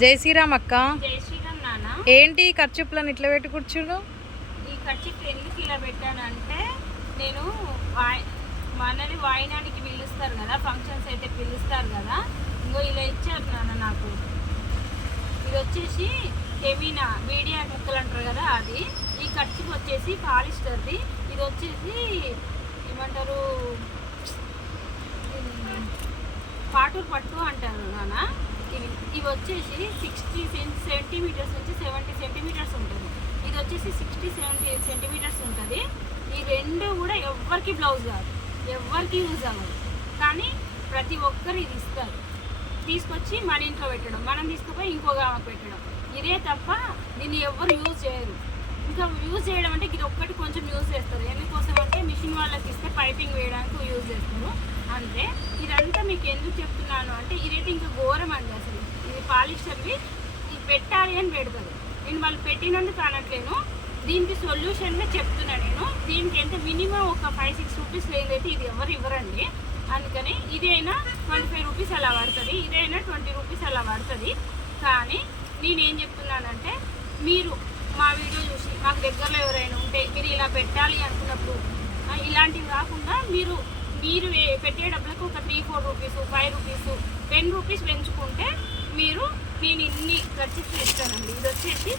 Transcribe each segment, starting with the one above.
జై శ్రీరామ్ అక్క. జై శ్రీరామ్ నాన్న. ఏంటి ఖర్చులను ఇట్లా పెట్టి కూర్చుడు? ఈ ఖర్చు ఎందుకు ఇలా పెట్టానంటే, నేను మనని వాయినానికి పిలుస్తారు కదా, ఫంక్షన్స్ అయితే పిలుస్తారు కదా, ఇంకో ఇలా ఇచ్చారు నాన్న నాకు. ఇది వచ్చేసి కెమీనా మీడియా ముక్కలు అంటారు కదా, అది. ఈ ఖర్చుకి వచ్చేసి పాలిస్టర్ది. ఇది వచ్చేసి ఏమంటారు, పాటూరు పట్టు అంటారు నాన్న. ఇవి వచ్చేసి 60 సెంటీమీటర్స్ నుంచి 70 సెంటీమీటర్స్ ఉంటుంది. ఇది వచ్చేసి 60-70 సెంటీమీటర్స్ ఉంటుంది. ఈ రెండు కూడా ఎవరికి బ్లౌజ్ కాదు, ఎవరికి యూజ్ అవ్వదు. కానీ ప్రతి ఒక్కరు ఇది ఇస్తారు, తీసుకొచ్చి మన ఇంట్లో పెట్టడం, మనం తీసుకుపోయి ఇంకో ఆమెకు పెట్టడం. ఇదే తప్ప దీన్ని ఎవరు యూజ్ చేయరు. ఇంకా యూజ్ చేయడం అంటే ఇది ఒక్కటి కొంచెం యూజ్ చేస్తారు. ఎందుకోసం అంటే మిషన్ వాళ్ళకి ఇస్తే పైపింగ్ వేయడానికి యూజ్ చేస్తారు అంతే. ఇదంతా మీకు ఎందుకు చెప్తున్నాను అంటే, ఇదైతే ఇంకా ఘోరం అండి. అసలు ఇది పాలిస్టర్వి, ఇది పెట్టాలి అని పెడతారు. నేను వాళ్ళు పెట్టినందుకు అనట్లేను, దీనికి సొల్యూషన్గా చెప్తున్నా నేను. దీనికి ఎంత మినిమం ఒక 5-6 రూపీస్ లేదైతే ఇది ఎవరు ఇవ్వరండి. అందుకని ఇదైనా 25 రూపీస్ అలా పడుతుంది, ఇదైనా 20 రూపీస్ అలా పడుతుంది. కానీ నేనేం చెప్తున్నానంటే, మీరు మా వీడియో చూసి మాకు దగ్గరలో ఎవరైనా ఉంటే, మీరు ఇలా పెట్టాలి అనుకున్నప్పుడు ఇలాంటివి కాకుండా మీరు పెట్టే డబ్బులకు ఒక 3-4 రూపీస్, 5 రూపీస్, 10 రూపీస్ పెంచుకుంటే నేను ఇన్ని ఖర్చు చేస్తానండి. ఇది వచ్చేసి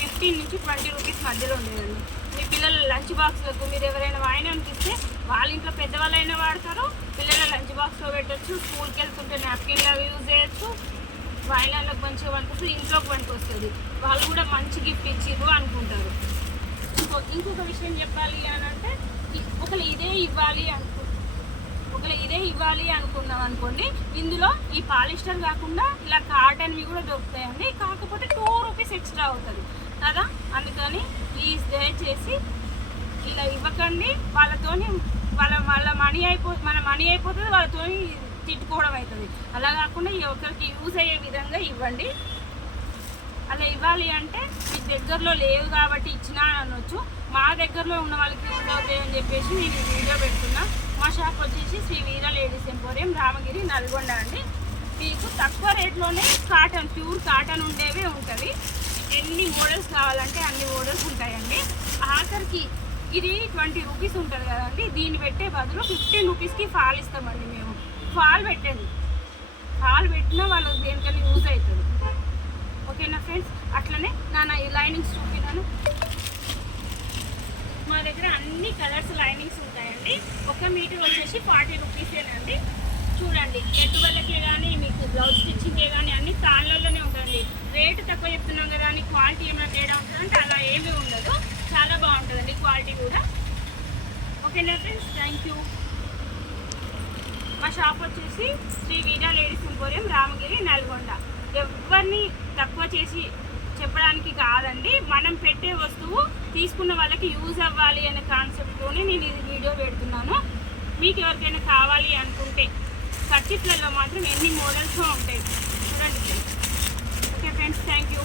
15 నుంచి 20 రూపీస్ మధ్యలో ఉండేదండి. మీ పిల్లల లంచ్ బాక్స్లకు మీరు ఎవరైనా వాయినానికి ఇస్తే వాళ్ళ ఇంట్లో పెద్దవాళ్ళైనా వాడతారు, పిల్లల లంచ్ బాక్స్లో పెట్టచ్చు, స్కూల్కి వెళ్తుంటే నాప్కిన్ లాగా యూజ్ చేయొచ్చు, వాయినాలకు మంచిగా పనికొస్తుంది, ఇంట్లోకి పనికొస్తుంది. వాళ్ళు కూడా మంచి గిఫ్ట్ ఇచ్చిర్రు అనుకుంటారు. ఇంకొక విషయం చెప్పాలి అని అంటే, ఒకళ్ళు ఇదే ఇవ్వాలి అనుకున్నాం అనుకోండి, ఇందులో ఈ పాలిస్టర్ కాకుండా ఇలా కాటన్వి కూడా దొరుకుతాయండి. కాకపోతే 2 రూపీస్ ఎక్స్ట్రా అవుతుంది కదా. అందుకని ప్లీజ్ దయచేసి ఇలా ఇవ్వకండి. వాళ్ళతోని వాళ్ళ మన మనీ అయిపోతుంది, వాళ్ళతోని తిట్టుకోవడం అవుతుంది. అలా కాకుండా ఒకరికి యూజ్ అయ్యే విధంగా ఇవ్వండి. అలా ఇవ్వాలి అంటే మీకు దగ్గరలో లేవు కాబట్టి ఇచ్చినా అనొచ్చు. మా దగ్గరలో ఉన్న వాళ్ళకి యూజ్ అవుతాయి అని చెప్పేసి నేను వీడియో పెడుతున్నా. మా షాప్ వచ్చేసి శ్రీ వీర లేడీస్ ఎంపోరియం, రామగిరి, నల్గొండ అండి. మీకు తక్కువ రేట్లోనే కాటన్, ప్యూర్ కాటన్ ఉండేవే ఉంటుంది. ఎన్ని మోడల్స్ కావాలంటే అన్ని మోడల్స్ ఉంటాయండి. ఆఖరికి ఇది 20 రూపీస్ ఉంటుంది కదండి, దీన్ని పెట్టే బదులు 15 రూపీస్కి ఫాల్ ఇస్తామండి మేము. ఫాల్ పెట్టండి, ఫాల్ పెట్టినా వాళ్ళకి దేనికన్నా యూజ్ అవుతుంది. ఓకేనా ఫ్రెండ్స్? అట్లనే ఈ లైనింగ్స్ చూపినాను. మా దగ్గర అన్ని కలర్స్ లైనింగ్స్ ఉంటాయండి. 1 మీటర్ వచ్చేసి 40 రూపీసేనండి. చూడండి, ఎటువల్లకే కానీ మీకు బ్లౌజ్ స్టిచ్చింగే కానీ అన్ని తాళ్ళల్లోనే ఉంటుంది. రేటు తక్కువ చెప్తున్నాం కదా అని క్వాలిటీ ఏమైనా తేడా ఉంటుందంటే అలా ఏమీ ఉండదు. చాలా బాగుంటుందండి క్వాలిటీ కూడా. ఓకేనా ఫ్రెండ్స్? Thank you. మా షాప్ వచ్చేసి శ్రీ వీర లేడీస్ ఎంపోరియం, రామగిరి, నల్గొండ. ఎవరిని తక్కువ చేసి చెప్పడానికి కాదండి, మనం పెట్టే వస్తువు తీసుకున్న వాళ్ళకి యూజ్ అవ్వాలి అనే కాన్సెప్ట్తోనే నేను ఇది వీడియో పెడుతున్నాను. మీకు ఎవరికైనా కావాలి అనుకుంటే కర్చీఫ్లలో మాత్రం ఎన్ని మోడల్స్ ఉంటాయి చూడండి. Okay friends, thank you.